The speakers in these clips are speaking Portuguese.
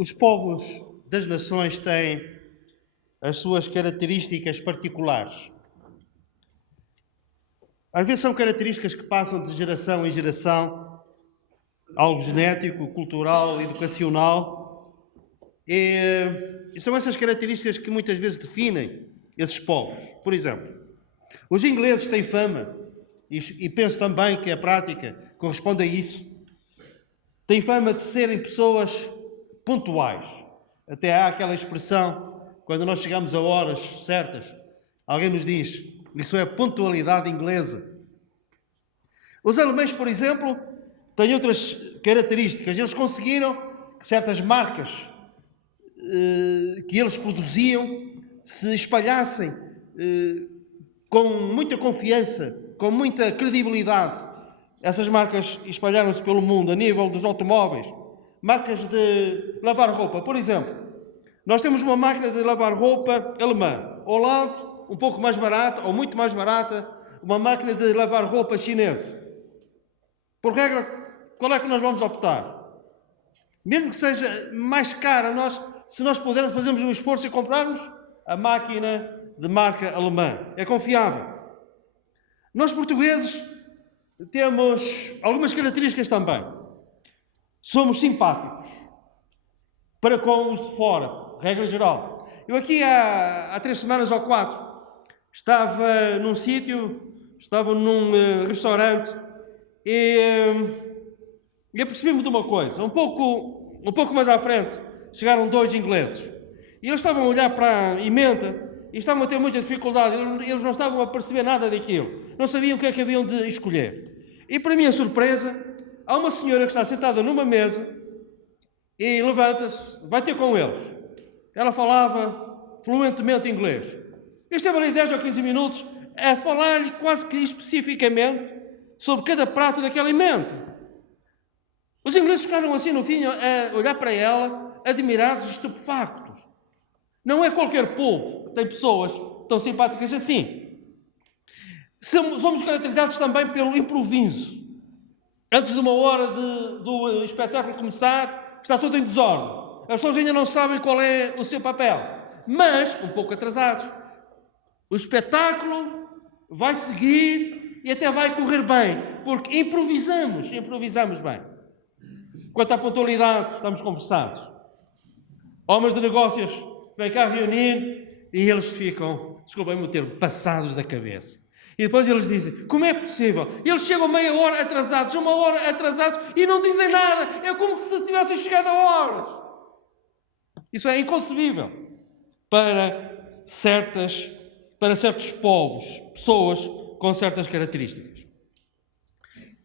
Os povos das nações têm as suas características particulares. Às vezes são características que passam de geração em geração, algo genético, cultural, educacional, e são essas características que muitas vezes definem esses povos. Por exemplo, os ingleses têm fama, e penso também que a prática corresponde a isso, têm fama de serem pessoas pontuais. Até há aquela expressão, quando nós chegamos a horas certas, alguém nos diz, isso é pontualidade inglesa. Os alemães, por exemplo, têm outras características. Eles conseguiram que certas marcas que eles produziam se espalhassem com muita confiança, com muita credibilidade. Essas marcas espalharam-se pelo mundo a nível dos automóveis. Marcas de lavar roupa, por exemplo. Nós temos uma máquina de lavar roupa alemã. Ao lado, um pouco mais barata, ou muito mais barata, uma máquina de lavar roupa chinesa. Por regra, qual é que nós vamos optar? Mesmo que seja mais cara, se nós pudermos, fazermos um esforço e comprarmos a máquina de marca alemã. É confiável. Nós, portugueses, temos algumas características também. Somos simpáticos para com os de fora, regra geral. Eu aqui há 3 semanas ou 4 estava num sítio, estava num restaurante e apercebi-me de uma coisa. Um pouco mais à frente chegaram 2 ingleses e eles estavam a olhar para a emenda e estavam a ter muita dificuldade. Eles não estavam a perceber nada daquilo. Não sabiam o que é que haviam de escolher. E para minha surpresa, há uma senhora que está sentada numa mesa e levanta-se, vai ter com eles. Ela falava fluentemente inglês. Eu esteve ali 10 ou 15 minutos a falar-lhe quase que especificamente sobre cada prato daquela emenda. Os ingleses ficaram assim no fim a olhar para ela, admirados e estupefactos. Não é qualquer povo que tem pessoas tão simpáticas assim. Somos caracterizados também pelo improviso. Antes de uma hora do espetáculo começar, está tudo em desordem. As pessoas ainda não sabem qual é o seu papel. Mas, um pouco atrasados, o espetáculo vai seguir e até vai correr bem, porque improvisamos bem. Quanto à pontualidade, estamos conversados. Homens de negócios vêm cá reunir e eles ficam, desculpem-me o termo, passados da cabeça. E depois eles dizem, como é possível? Eles chegam meia hora atrasados, 1 hora atrasados e não dizem nada. É como se tivessem chegado a horas. Isso é inconcebível para certos povos, pessoas com certas características.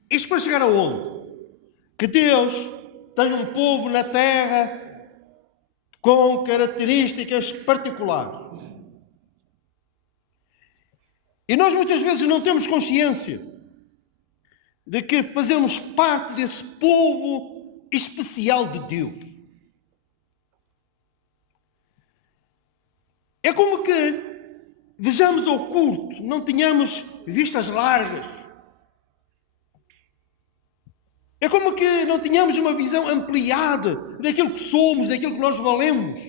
Isto para chegar aonde? Que Deus tem um povo na terra com características particulares. E nós muitas vezes não temos consciência de que fazemos parte desse povo especial de Deus. É como que vejamos ao curto, não tenhamos vistas largas. É como que não tenhamos uma visão ampliada daquilo que somos, daquilo que nós valemos.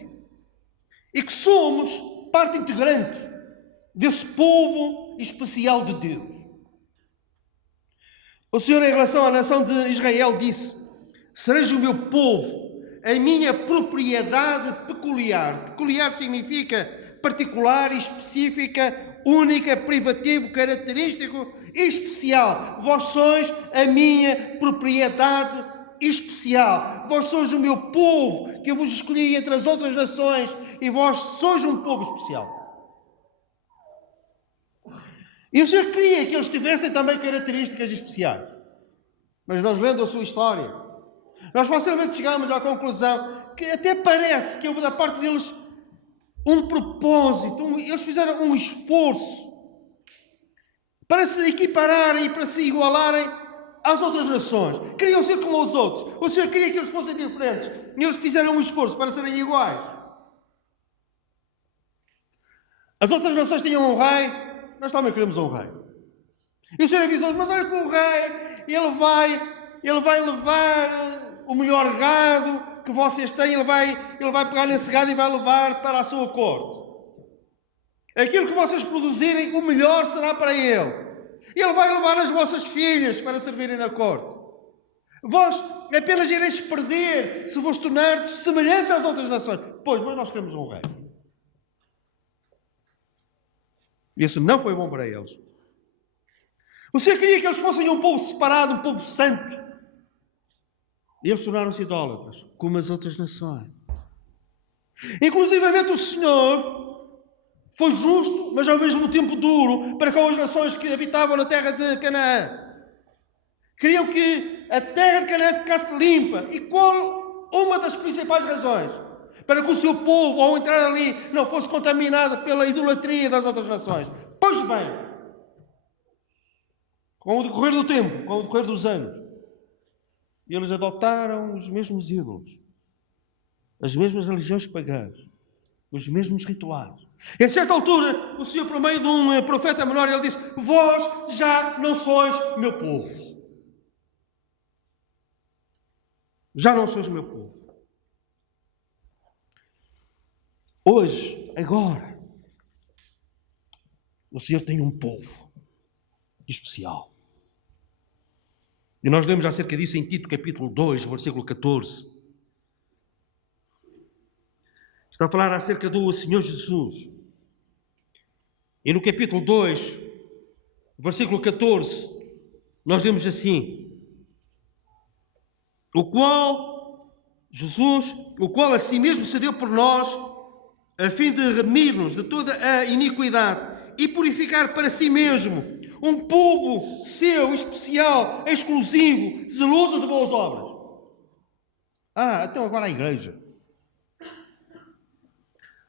E que somos parte integrante desse povo especial de Deus. O Senhor, em relação à nação de Israel, disse: sereis o meu povo, a minha propriedade peculiar. Peculiar significa particular, específica, única, privativo, característico e especial. Vós sois a minha propriedade especial. Vós sois o meu povo, que eu vos escolhi entre as outras nações, e vós sois um povo especial. E o Senhor queria que eles tivessem também características especiais. Mas nós, lendo a sua história, nós facilmente chegamos à conclusão que até parece que houve da parte deles um propósito, eles fizeram um esforço para se equipararem e para se igualarem às outras nações. Queriam ser como os outros. O Senhor queria que eles fossem diferentes. E eles fizeram um esforço para serem iguais. As outras nações tinham um rei, nós também queremos um rei. E o Senhor avisou, mas olha que o rei, ele vai levar o melhor gado que vocês têm, ele vai pegar nesse gado e vai levar para a sua corte. Aquilo que vocês produzirem, o melhor será para ele. Ele vai levar as vossas filhas para servirem na corte. Vós apenas ireis perder se vos tornardes semelhantes às outras nações. Pois, mas nós queremos um rei. Isso não foi bom para eles. O Senhor queria que eles fossem um povo separado, um povo santo. E eles tornaram-se idólatras, como as outras nações. Inclusivamente o Senhor foi justo, mas ao mesmo tempo duro, para com as nações que habitavam na terra de Canaã. Queriam que a terra de Canaã ficasse limpa. E qual uma das principais razões? Para que o seu povo, ao entrar ali, não fosse contaminado pela idolatria das outras nações. Pois bem, com o decorrer do tempo, com o decorrer dos anos, eles adotaram os mesmos ídolos, as mesmas religiões pagãs, os mesmos rituais. E a certa altura, o Senhor, por meio de um profeta menor, ele disse: vós já não sois meu povo. Já não sois meu povo. Hoje, agora, o Senhor tem um povo especial. E nós lemos acerca disso em Tito, capítulo 2, versículo 14. Está a falar acerca do Senhor Jesus. E no capítulo 2, versículo 14, nós lemos assim: o qual a si mesmo se deu por nós, a fim de remir-nos de toda a iniquidade e purificar para si mesmo um povo seu, especial, exclusivo, zeloso de boas obras. Então agora a igreja.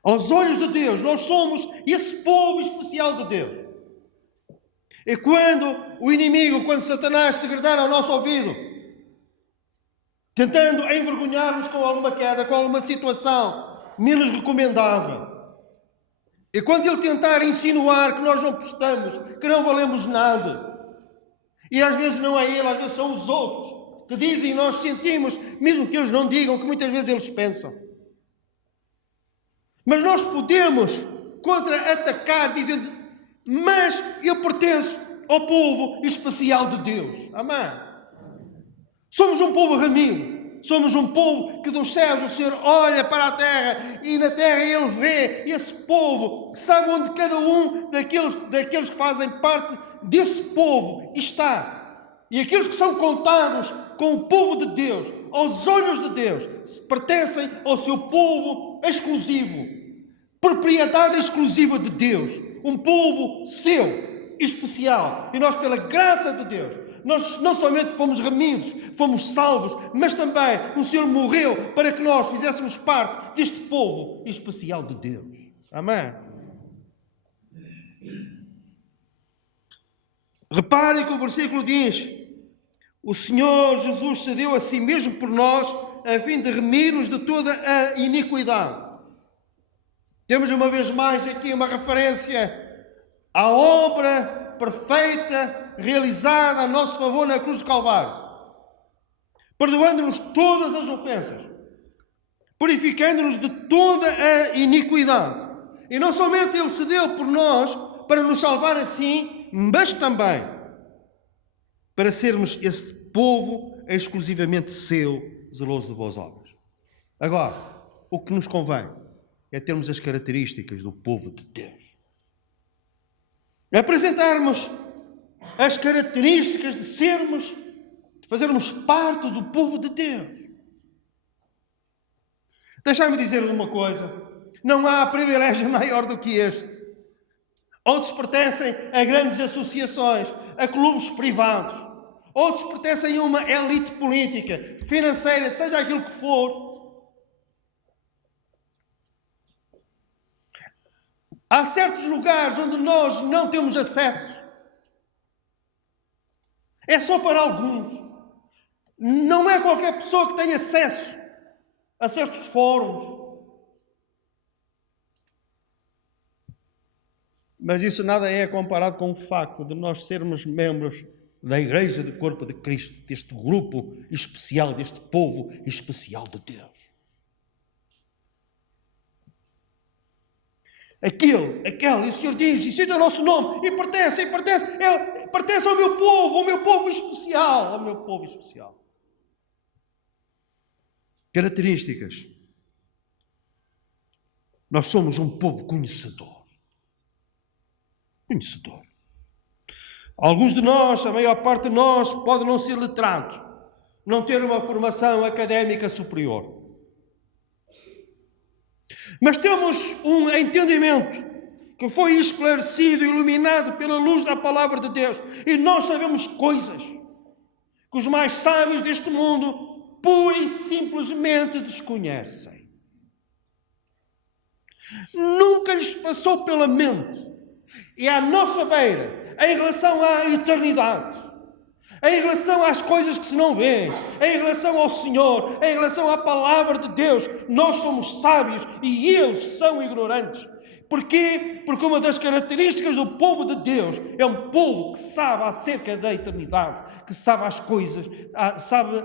Aos olhos de Deus, nós somos esse povo especial de Deus. E quando o inimigo, quando Satanás se gredar ao nosso ouvido, tentando envergonhar-nos com alguma queda, com alguma situação menos recomendável, e quando ele tentar insinuar que nós não prestamos, que não valemos nada, e às vezes não é ele, às vezes são os outros, que dizem, nós sentimos, mesmo que eles não digam, que muitas vezes eles pensam. Mas nós podemos contra-atacar dizendo: mas eu pertenço ao povo especial de Deus. Amém? Somos um povo ramido. Somos um povo que dos céus o Senhor olha para a terra e na terra Ele vê esse povo, sabe onde cada um daqueles que fazem parte desse povo está. E aqueles que são contados com o povo de Deus, aos olhos de Deus, pertencem ao seu povo exclusivo. Propriedade exclusiva de Deus, um povo seu, especial. E nós, pela graça de Deus, nós não somente fomos remidos, fomos salvos, mas também o Senhor morreu para que nós fizéssemos parte deste povo especial de Deus. Amém? Reparem que o versículo diz: o Senhor Jesus se deu a si mesmo por nós, a fim de remir-nos de toda a iniquidade. Temos uma vez mais aqui uma referência à obra perfeita realizada a nosso favor na cruz do Calvário, perdoando-nos todas as ofensas, purificando-nos de toda a iniquidade. E não somente Ele se deu por nós para nos salvar assim, mas também para sermos este povo exclusivamente seu, zeloso de boas obras. Agora, o que nos convém é termos as características do povo de Deus. É apresentarmos as características de fazermos parte do povo de Deus. Deixai-me dizer-lhe uma coisa: não há privilégio maior do que este. Outros pertencem a grandes associações, a clubes privados. Outros pertencem a uma elite política, financeira, seja aquilo que for. Há certos lugares onde nós não temos acesso. É só para alguns. Não é qualquer pessoa que tem acesso a certos fóruns. Mas isso nada é comparado com o facto de nós sermos membros da Igreja do Corpo de Cristo, deste grupo especial, deste povo especial de Deus. Aquele, e o Senhor diz, e cita o nosso nome, e pertence ao meu povo especial, ao meu povo especial. Características. Nós somos um povo conhecedor. Conhecedor. Alguns de nós, a maior parte de nós, pode não ser letrado, não ter uma formação académica superior. Mas temos um entendimento que foi esclarecido e iluminado pela luz da palavra de Deus. E nós sabemos coisas que os mais sábios deste mundo pura e simplesmente desconhecem. Nunca lhes passou pela mente. E à nossa beira, em relação à eternidade, em relação às coisas que se não vêem, em relação ao Senhor, em relação à palavra de Deus, nós somos sábios e eles são ignorantes. Porquê? Porque uma das características do povo de Deus é um povo que sabe acerca da eternidade, que sabe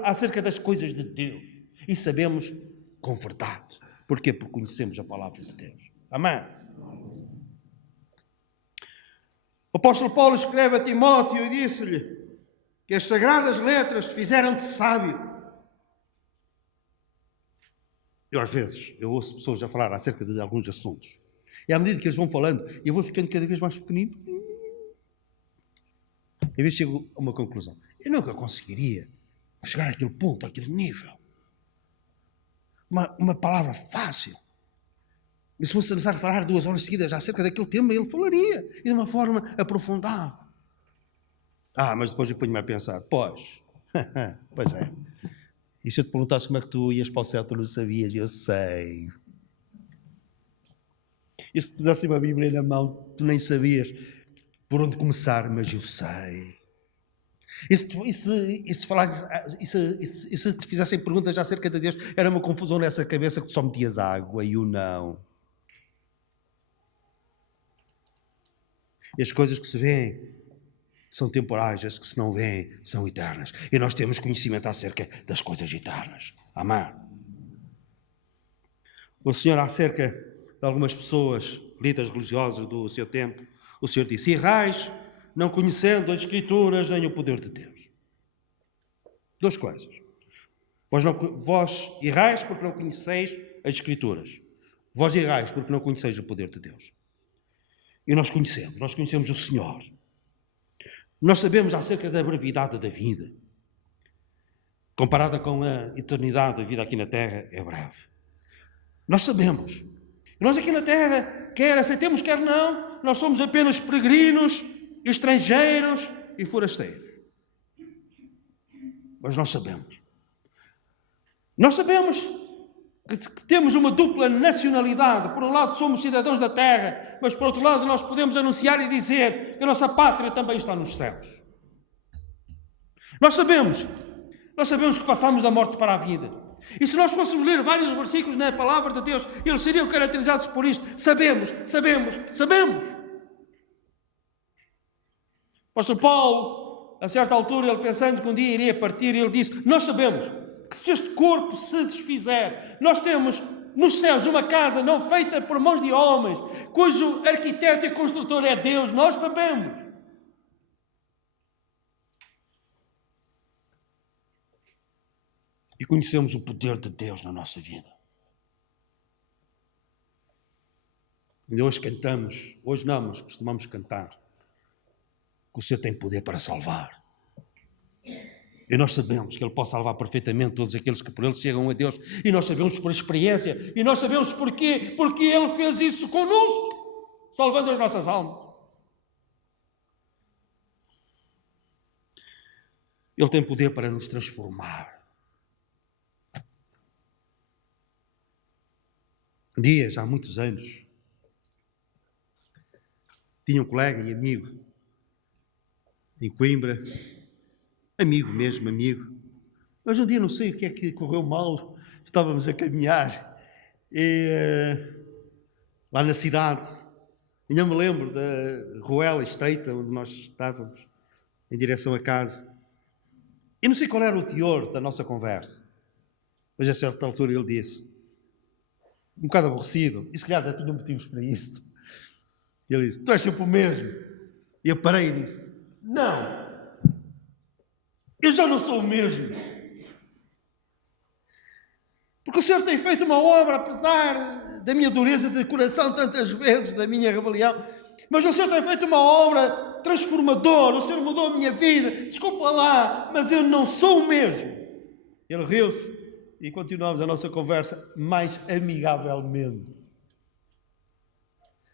acerca das coisas de Deus. E sabemos com verdade. Porquê? Porque conhecemos a palavra de Deus. Amém? O apóstolo Paulo escreve a Timóteo e disse-lhe que as sagradas letras te fizeram-te sábio. Eu às vezes, ouço pessoas a falar acerca de alguns assuntos. E à medida que eles vão falando, eu vou ficando cada vez mais pequenino. E às vezes chego a uma conclusão. Eu nunca conseguiria chegar àquele ponto, àquele nível. Uma palavra fácil. E se fosse necessário falar 2 horas seguidas acerca daquele tema, ele falaria. E de uma forma aprofundada. Mas depois eu ponho-me a pensar. Pois é. E se eu te perguntasse como é que tu ias para o céu, tu não sabias? Eu sei. E se te pusesse uma Bíblia na mão, tu nem sabias por onde começar, mas eu sei. E se te fizessem perguntas acerca de Deus, era uma confusão nessa cabeça que tu só metias água e eu não. E as coisas que se veem são temporais, as que se não veem são eternas. E nós temos conhecimento acerca das coisas eternas. Amém? O Senhor, acerca de algumas pessoas, líderes religiosos do seu tempo, o Senhor disse: errais, não conhecendo as Escrituras nem o poder de Deus. 2 coisas. Vós errais porque não conheceis as Escrituras. Vós errais porque não conheceis o poder de Deus. E nós conhecemos o Senhor. Nós sabemos acerca da brevidade da vida. Comparada com a eternidade, a vida aqui na Terra é breve. Nós sabemos. Nós aqui na Terra, quer aceitemos, quer não, nós somos apenas peregrinos, estrangeiros e forasteiros. Mas nós sabemos. Nós sabemos que temos uma dupla nacionalidade. Por um lado somos cidadãos da terra, mas por outro lado nós podemos anunciar e dizer que a nossa pátria também está nos céus. Nós sabemos que passamos da morte para a vida. E se nós fôssemos ler vários versículos na palavra de Deus, eles seriam caracterizados por isto. Sabemos. O apóstolo Paulo, a certa altura, ele pensando que um dia iria partir, ele disse: nós sabemos que se este corpo se desfizer, nós temos nos céus uma casa não feita por mãos de homens, cujo arquiteto e construtor é Deus. Nós sabemos. E conhecemos o poder de Deus na nossa vida. E hoje cantamos, hoje não, mas costumamos cantar, que o Senhor tem poder para salvar. E nós sabemos que Ele pode salvar perfeitamente todos aqueles que por Ele chegam a Deus. E nós sabemos por experiência. E nós sabemos porquê. Porque Ele fez isso connosco, salvando as nossas almas. Ele tem poder para nos transformar. Dias, há muitos anos, tinha um colega e amigo em Coimbra, amigo, mas um dia não sei o que é que correu mal, estávamos a caminhar lá na cidade, ainda me lembro da Ruela Estreita onde nós estávamos, em direção a casa. E não sei qual era o teor da nossa conversa, mas a certa altura ele disse, um bocado aborrecido, e se calhar já tinha motivos para isso. Ele disse, tu és sempre o mesmo. E eu parei e disse, não, eu já não sou o mesmo. Porque o Senhor tem feito uma obra, apesar da minha dureza de coração tantas vezes, da minha rebelião, mas o Senhor tem feito uma obra transformadora, o Senhor mudou a minha vida, desculpa lá, mas eu não sou o mesmo. Ele riu-se e continuamos a nossa conversa mais amigavelmente.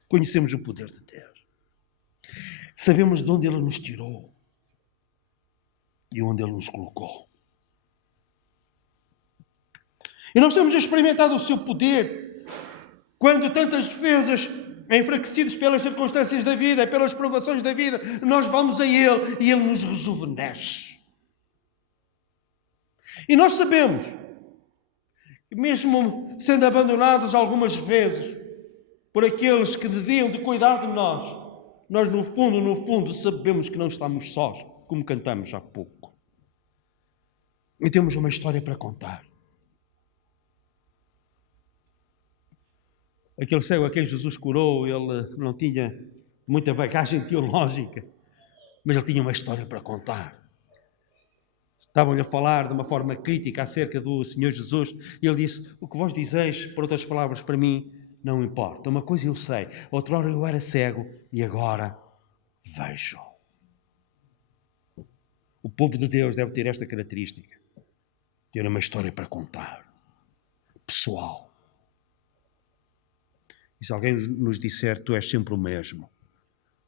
Conhecemos o poder de Deus. Sabemos de onde Ele nos tirou e onde Ele nos colocou. E nós temos experimentado o seu poder quando tantas vezes, enfraquecidos pelas circunstâncias da vida, pelas provações da vida, nós vamos a Ele e Ele nos rejuvenesce. E nós sabemos que mesmo sendo abandonados algumas vezes por aqueles que deviam de cuidar de nós no fundo sabemos que não estamos sós, como cantamos há pouco. E temos uma história para contar. Aquele cego a quem Jesus curou, ele não tinha muita bagagem teológica, mas ele tinha uma história para contar. Estavam-lhe a falar de uma forma crítica acerca do Senhor Jesus, e ele disse, o que vós dizeis, por outras palavras, para mim, não importa. Uma coisa eu sei, outrora eu era cego e agora vejo. O povo de Deus deve ter esta característica, ter uma história para contar, pessoal. E se alguém nos disser, tu és sempre o mesmo,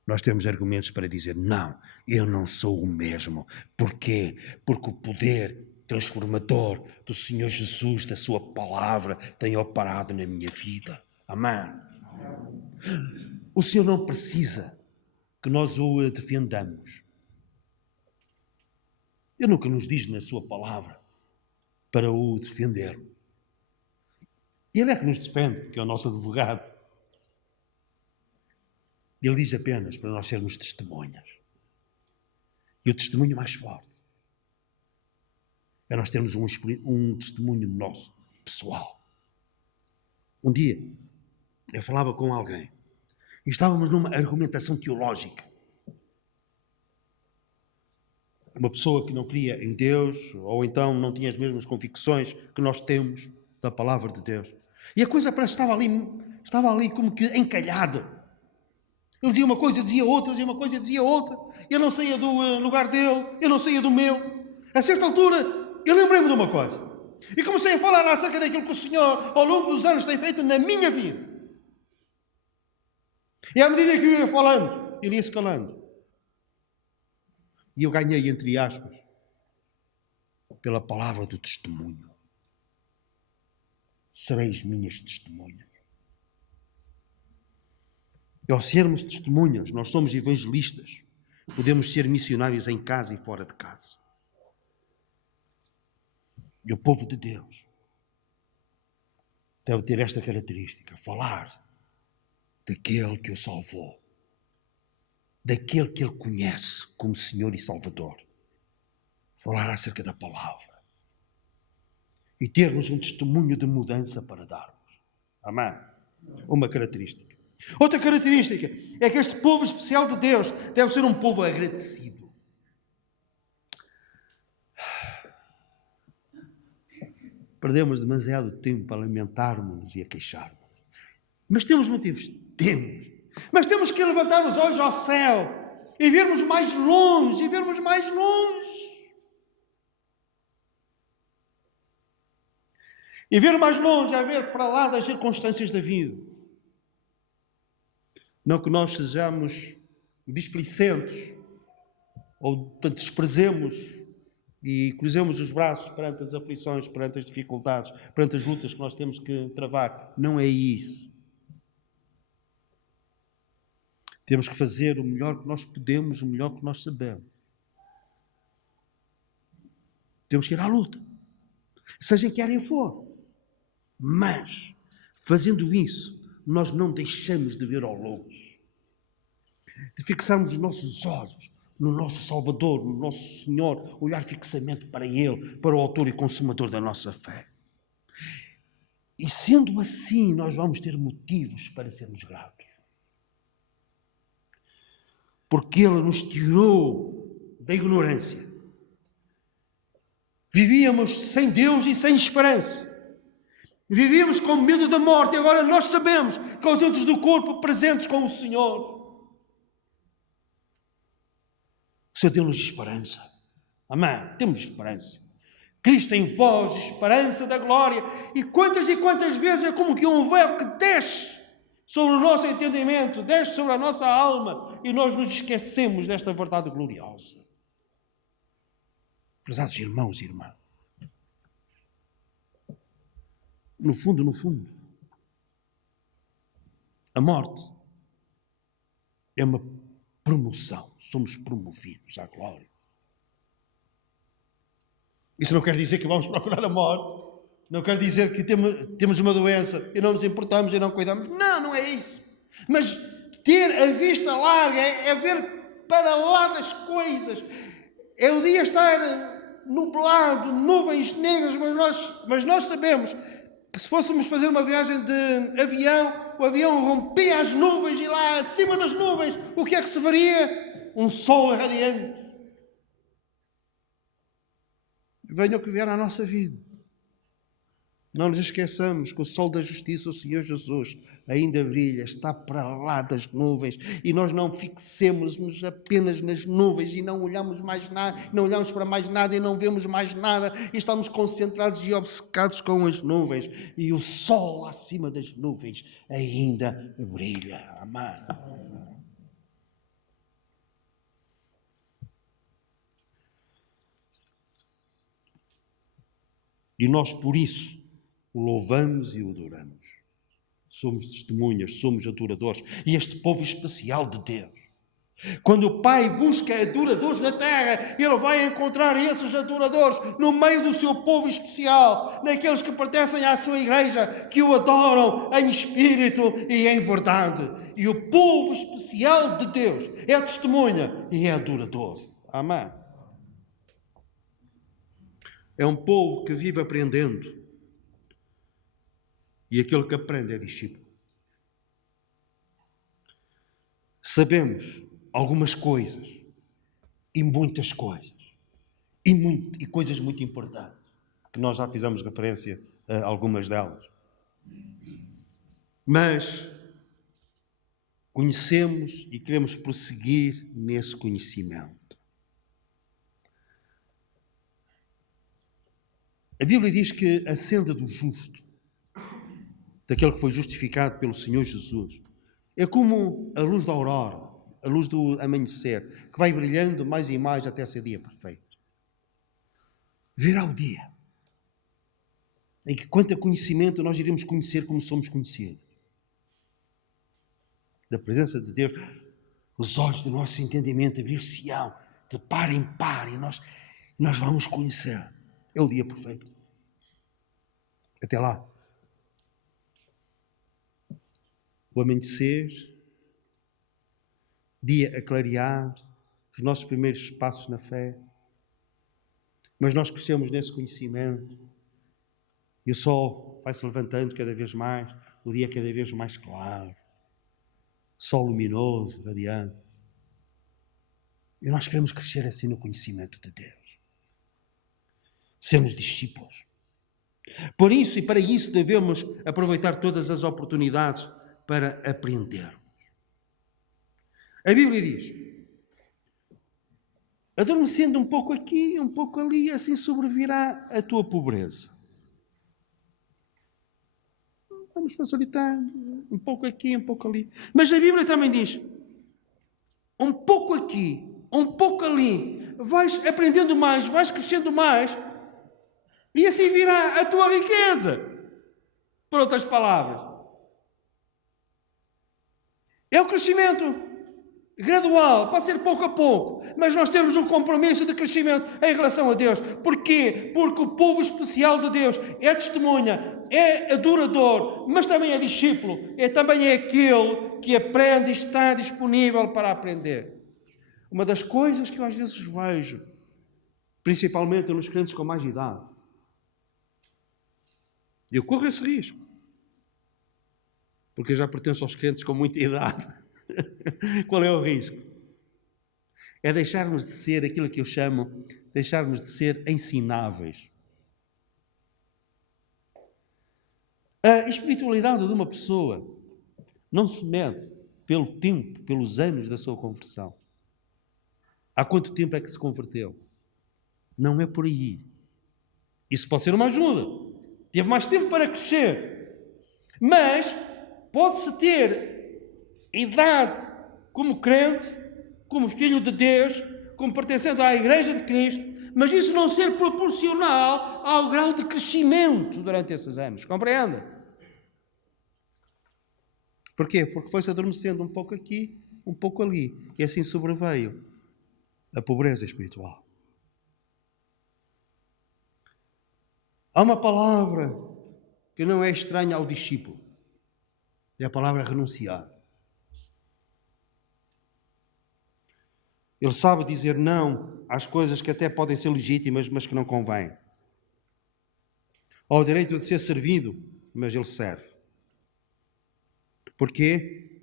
nós temos argumentos para dizer, não, eu não sou o mesmo. Porquê? Porque o poder transformador do Senhor Jesus, da sua palavra, tem operado na minha vida. Amém? O Senhor não precisa que nós o defendamos. Ele nunca nos diz na sua palavra para o defender. Ele é que nos defende, porque é o nosso advogado. Ele diz apenas para nós sermos testemunhas. E o testemunho mais forte é nós termos um testemunho nosso, pessoal. Um dia, eu falava com alguém e estávamos numa argumentação teológica. Uma pessoa que não cria em Deus, ou então não tinha as mesmas convicções que nós temos da palavra de Deus. E a coisa parece que estava ali como que encalhada. Ele dizia uma coisa, dizia outra, dizia uma coisa, dizia outra. Eu não saía do lugar dele, eu não saía do meu. A certa altura, eu lembrei-me de uma coisa. E comecei a falar acerca daquilo que o Senhor, ao longo dos anos, tem feito na minha vida. E à medida que eu ia falando, ele ia se calando. E eu ganhei, entre aspas, pela palavra do testemunho. Sereis minhas testemunhas. E ao sermos testemunhas, nós somos evangelistas. Podemos ser missionários em casa e fora de casa. E o povo de Deus deve ter esta característica, falar daquele que o salvou, daquele que ele conhece como Senhor e Salvador. Falar acerca da palavra. E termos um testemunho de mudança para darmos. Amém? Uma característica. Outra característica é que este povo especial de Deus deve ser um povo agradecido. Perdemos demasiado tempo a lamentarmos-nos e a queixarmos. Mas temos motivos? Temos. Mas temos que levantar os olhos ao céu e vermos mais longe, e vermos mais longe. E ver mais longe é ver para lá das circunstâncias da vida. Não que nós sejamos displicentes ou desprezemos e cruzemos os braços perante as aflições, perante as dificuldades, perante as lutas que nós temos que travar. Não é isso. Temos que fazer o melhor que nós podemos, o melhor que nós sabemos. Temos que ir à luta, seja em que área for. Mas, fazendo isso, nós não deixamos de ver ao longe, de fixarmos os nossos olhos no nosso Salvador, no nosso Senhor, olhar fixamente para Ele, para o autor e consumador da nossa fé. E sendo assim, nós vamos ter motivos para sermos gratos. Porque Ele nos tirou da ignorância. Vivíamos sem Deus e sem esperança. Vivíamos com medo da morte e agora nós sabemos que ausentes do corpo, presentes com o Senhor. O Senhor deu-nos esperança. Amém? Temos esperança. Cristo em vós, esperança da glória. E quantas vezes é como que um véu que desce sobre o nosso entendimento, desce sobre a nossa alma e nós nos esquecemos desta verdade gloriosa. Prezados irmãos e irmãs, no fundo, a morte é uma promoção. Somos promovidos à glória. Isso não quer dizer que vamos procurar a morte. Não quer dizer que temos uma doença e não nos importamos e não cuidamos. Não é isso. Mas ter a vista larga é ver para lá das coisas. É o dia estar nublado, nuvens negras, mas nós sabemos que se fôssemos fazer uma viagem de avião, o avião rompia as nuvens e lá acima das nuvens, o que é que se veria? Um sol radiante. Venha o que vier à nossa vida. Não nos esqueçamos que o sol da justiça, o Senhor Jesus, ainda brilha, está para lá das nuvens. E nós não fixemos-nos apenas nas nuvens e não olhamos mais nada, não olhamos para mais nada e não vemos mais nada. E estamos concentrados e obcecados com as nuvens. E o sol acima das nuvens ainda brilha. Amém. E nós, por isso, o louvamos e o adoramos. Somos testemunhas, somos adoradores. E este povo especial de Deus. Quando o Pai busca adoradores na terra, Ele vai encontrar esses adoradores no meio do seu povo especial, naqueles que pertencem à sua igreja, que o adoram em espírito e em verdade. E o povo especial de Deus é testemunha e é adorador. Amém. É um povo que vive aprendendo. E aquele que aprende é discípulo. Sabemos algumas coisas. E muitas coisas. E coisas muito importantes. Que nós já fizemos referência a algumas delas. Mas conhecemos e queremos prosseguir nesse conhecimento. A Bíblia diz que a senda do justo, daquele que foi justificado pelo Senhor Jesus, é como a luz da aurora, a luz do amanhecer, que vai brilhando mais e mais até ser dia perfeito. Virá o dia em que, quanto a conhecimento, nós iremos conhecer como somos conhecidos. Na presença de Deus, os olhos do nosso entendimento abrir-se-ão de par em par e nós vamos conhecer. É o dia perfeito. Até lá. O amanhecer, dia a clarear, os nossos primeiros passos na fé. Mas nós crescemos nesse conhecimento. E o sol vai se levantando cada vez mais, o dia cada vez mais claro. Sol luminoso, radiante. E nós queremos crescer assim no conhecimento de Deus. Sermos discípulos. Por isso e para isso devemos aproveitar todas as oportunidades para aprendermos. A Bíblia diz: adormecendo um pouco aqui, um pouco ali, assim sobrevirá a tua pobreza. Vamos facilitar um pouco aqui, um pouco ali. Mas a Bíblia também diz: um pouco aqui, um pouco ali, vais aprendendo mais, vais crescendo mais, e assim virá a tua riqueza. Por outras palavras, é o crescimento gradual, pode ser pouco a pouco, mas nós temos um compromisso de crescimento em relação a Deus. Porquê? Porque o povo especial de Deus é testemunha, é adorador, mas também é discípulo, também é aquele que aprende e está disponível para aprender. Uma das coisas que eu às vezes vejo, principalmente nos crentes com mais idade, eu corro esse risco, porque eu já pertenço aos crentes com muita idade. Qual é o risco? É deixarmos de ser aquilo que eu chamo, deixarmos de ser ensináveis. A espiritualidade de uma pessoa não se mede pelo tempo, pelos anos da sua conversão. Há quanto tempo é que se converteu? Não é por aí. Isso pode ser uma ajuda. Teve mais tempo para crescer. Mas pode-se ter idade como crente, como filho de Deus, como pertencendo à Igreja de Cristo, mas isso não ser proporcional ao grau de crescimento durante esses anos. Compreende? Porquê? Porque foi-se adormecendo um pouco aqui, um pouco ali. E assim sobreveio a pobreza espiritual. Há uma palavra que não é estranha ao discípulo. É a palavra renunciar. Ele sabe dizer não às coisas que até podem ser legítimas, mas que não convêm. Ao direito de ser servido, mas ele serve. Porquê?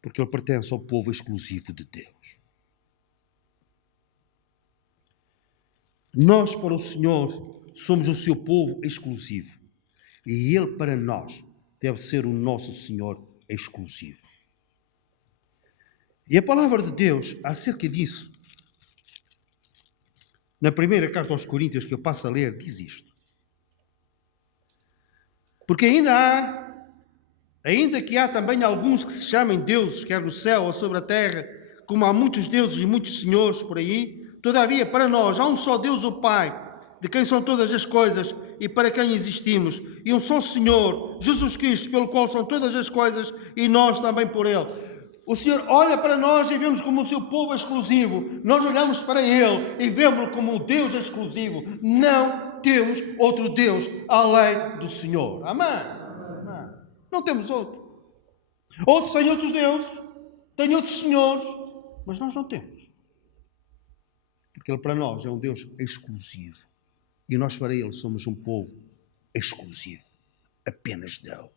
Porque ele pertence ao povo exclusivo de Deus. Nós, para o Senhor, somos o seu povo exclusivo. E Ele, para nós, deve ser o nosso Senhor exclusivo. E a palavra de Deus, acerca disso, na primeira carta aos Coríntios, que eu passo a ler, diz isto. Porque ainda que há também alguns que se chamem deuses, quer no céu ou sobre a terra, como há muitos deuses e muitos senhores por aí, todavia, para nós, há um só Deus, o Pai, de quem são todas as coisas e para quem existimos, e um só Senhor, Jesus Cristo, pelo qual são todas as coisas e nós também por Ele. O Senhor olha para nós e vemos como o seu povo exclusivo. Nós olhamos para Ele e vemos-lo como o Deus exclusivo. Não temos outro Deus além do Senhor. Amém? Não temos outro. Outros têm outros deuses, têm outros senhores, mas nós não temos. Porque Ele para nós é um Deus exclusivo. E nós para Ele somos um povo exclusivo. Apenas dele.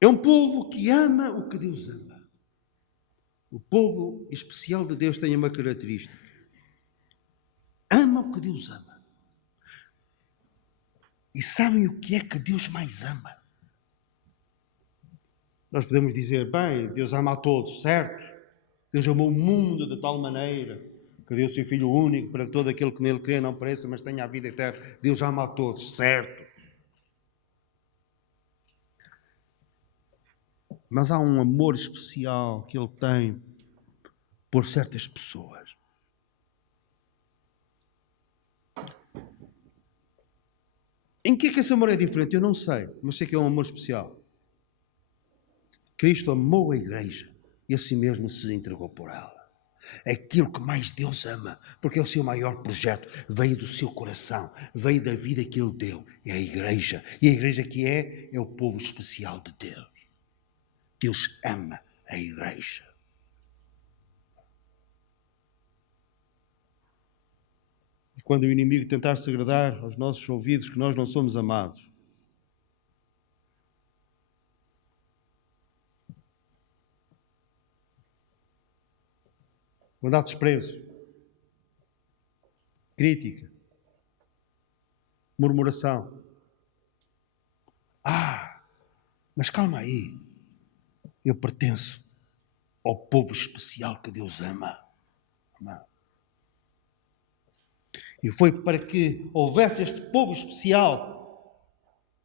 É um povo que ama o que Deus ama. O povo especial de Deus tem uma característica. Ama o que Deus ama. E sabem o que é que Deus mais ama? Nós podemos dizer, bem, Deus ama a todos, certo? Deus amou o mundo de tal maneira que deu o seu Filho único para que todo aquele que nele crê não pereça, mas tenha a vida eterna. Deus ama a todos, certo? Mas há um amor especial que Ele tem por certas pessoas. Em que é que esse amor é diferente? Eu não sei, mas sei que é um amor especial. Cristo amou a Igreja e a si mesmo se entregou por ela. É aquilo que mais Deus ama, porque é o seu maior projeto. Veio do seu coração, veio da vida que Ele deu. É a Igreja. E a Igreja que é o povo especial de Deus. Deus ama a Igreja. E quando o inimigo tentar segredar aos nossos ouvidos que nós não somos amados, quando há desprezo, crítica, murmuração. Mas calma aí. Eu pertenço ao povo especial que Deus ama. E foi para que houvesse este povo especial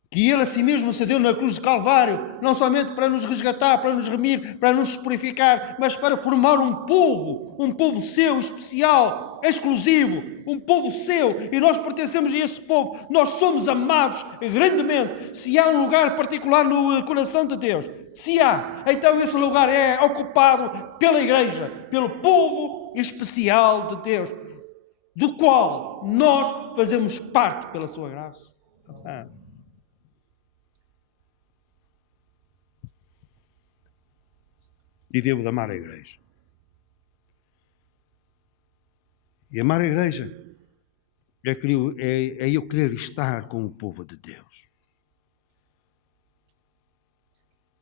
que Ele a si mesmo se deu na cruz de Calvário, não somente para nos resgatar, para nos remir, para nos purificar, mas para formar um povo seu, especial, exclusivo, um povo seu, e nós pertencemos a esse povo, nós somos amados grandemente. Se há um lugar particular no coração de Deus, se há, então esse lugar é ocupado pela Igreja, pelo povo especial de Deus. do qual nós fazemos parte pela sua graça. E devo de amar a igreja. E amar a igreja é eu querer estar com o povo de Deus.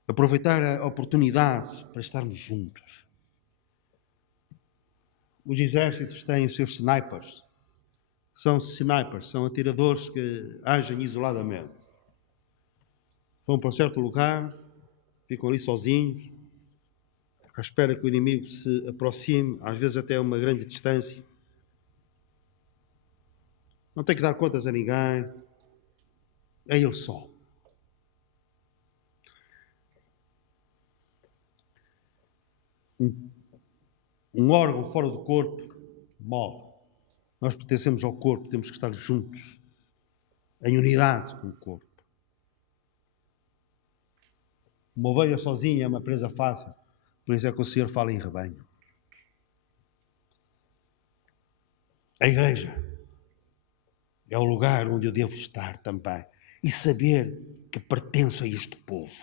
Aproveitar a oportunidade para estarmos juntos. Os exércitos têm os seus snipers. São atiradores que agem isoladamente. Vão para um certo lugar, ficam ali sozinhos, à espera que o inimigo se aproxime, às vezes até a uma grande distância. Não tem que dar contas a ninguém. É ele só. Um órgão fora do corpo morre. Nós pertencemos ao corpo, temos que estar juntos, em unidade com o corpo. Uma ovelha sozinha é uma presa fácil, por isso é que o Senhor fala em rebanho. A igreja é o lugar onde eu devo estar também e saber que pertenço a este povo.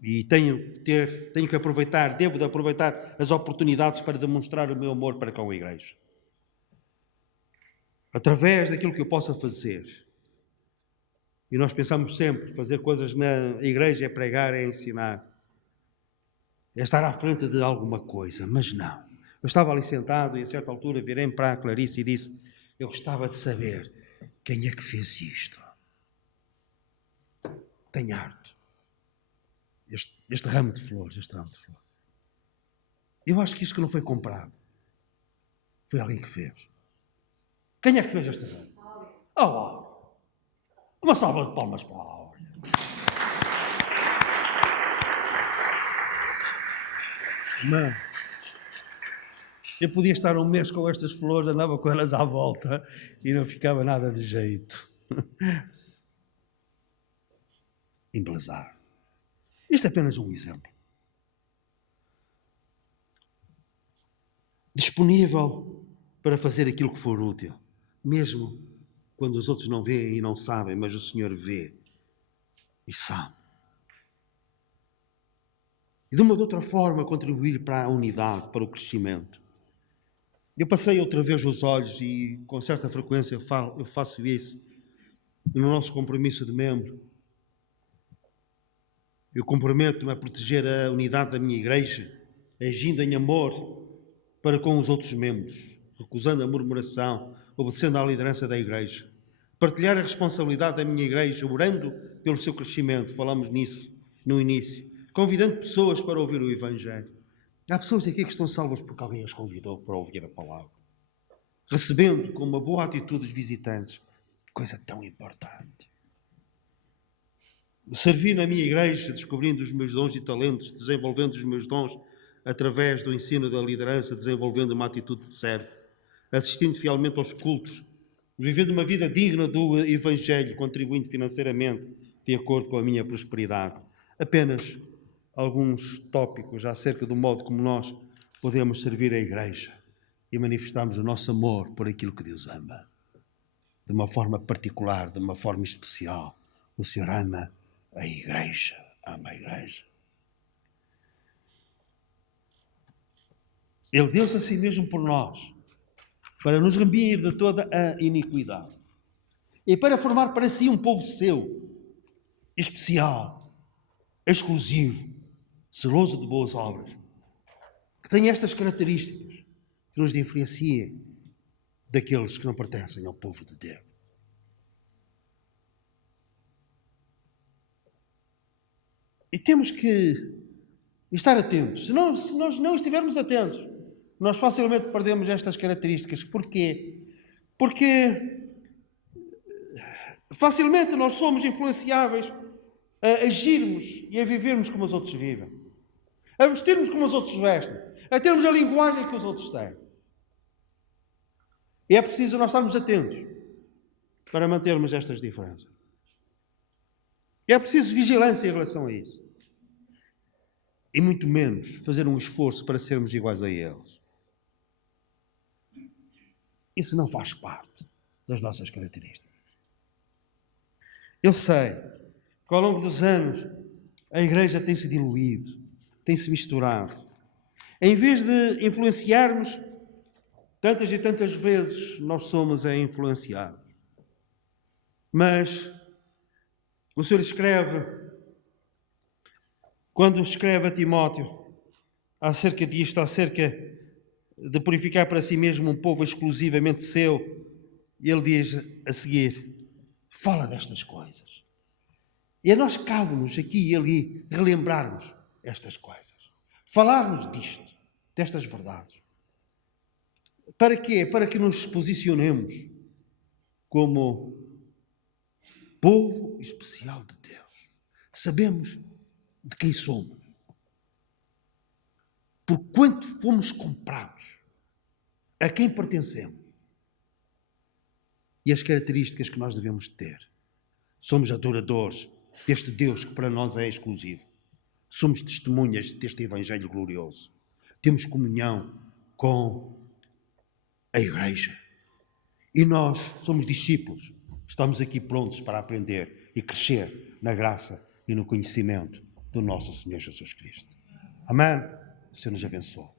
E tenho que aproveitar, devo de aproveitar as oportunidades para demonstrar o meu amor para com a igreja. Através daquilo que eu possa fazer. E nós pensamos sempre, fazer coisas na igreja é pregar, é ensinar. É estar à frente de alguma coisa, mas não. Eu estava ali sentado e a certa altura virei para a Clarice e disse, eu gostava de saber quem é que fez isto. Tem arte. Este ramo de flores, Eu acho que isto que não foi comprado. Foi alguém que fez. Quem é que fez este ramo? Áurea. Uma salva de palmas para a Áurea. Mas eu podia estar um mês com estas flores, andava com elas à volta e não ficava nada de jeito. Embelezar. Isto é apenas um exemplo. Disponível para fazer aquilo que for útil, mesmo quando os outros não veem e não sabem, mas o Senhor vê e sabe. E de uma ou de outra forma contribuir para a unidade, para o crescimento. Eu passei outra vez os olhos e com certa frequência eu faço isso no nosso compromisso de membro. Eu comprometo-me a proteger a unidade da minha igreja, agindo em amor para com os outros membros, recusando a murmuração, obedecendo à liderança da igreja. Partilhar a responsabilidade da minha igreja, orando pelo seu crescimento, falamos nisso no início, convidando pessoas para ouvir o Evangelho. Há pessoas aqui que estão salvas porque alguém as convidou para ouvir a palavra. Recebendo com uma boa atitude os visitantes, coisa tão importante. Servir na minha igreja, descobrindo os meus dons e talentos, desenvolvendo os meus dons através do ensino da liderança, desenvolvendo uma atitude de servo, assistindo fielmente aos cultos, vivendo uma vida digna do Evangelho, contribuindo financeiramente de acordo com a minha prosperidade. Apenas alguns tópicos acerca do modo como nós podemos servir a igreja e manifestarmos o nosso amor por aquilo que Deus ama. De uma forma particular, de uma forma especial. O Senhor ama a igreja. Ama a igreja. Ele deu-se a si mesmo por nós, para nos remir de toda a iniquidade. E para formar para si um povo seu, especial, exclusivo, zeloso de boas obras, que tem estas características que nos diferenciem daqueles que não pertencem ao povo de Deus. E temos que estar atentos. Se nós não estivermos atentos, nós facilmente perdemos estas características. Porquê? Porque facilmente nós somos influenciáveis a agirmos e a vivermos como os outros vivem, a vestirmos como os outros vestem, a termos a linguagem que os outros têm. E é preciso nós estarmos atentos para mantermos estas diferenças. E é preciso vigilância em relação a isso. E muito menos fazer um esforço para sermos iguais a eles. Isso não faz parte das nossas características. Eu sei que ao longo dos anos a igreja tem se diluído, tem se misturado. Em vez de influenciarmos, tantas e tantas vezes nós somos influenciados. Mas o Senhor escreve, quando escreve a Timóteo acerca disto, acerca de purificar para si mesmo um povo exclusivamente seu, ele diz a seguir, fala destas coisas. E a nós cabe-nos aqui e ali relembrarmos estas coisas. Falarmos disto, destas verdades. Para quê? Para que nos posicionemos como povo especial de Deus. Sabemos de quem somos. Por quanto fomos comprados. A quem pertencemos. E as características que nós devemos ter. Somos adoradores deste Deus que para nós é exclusivo. Somos testemunhas deste Evangelho glorioso. Temos comunhão com a Igreja. E nós somos discípulos. Estamos aqui prontos para aprender e crescer na graça e no conhecimento do nosso Senhor Jesus Cristo. Amém? O Senhor nos abençoe.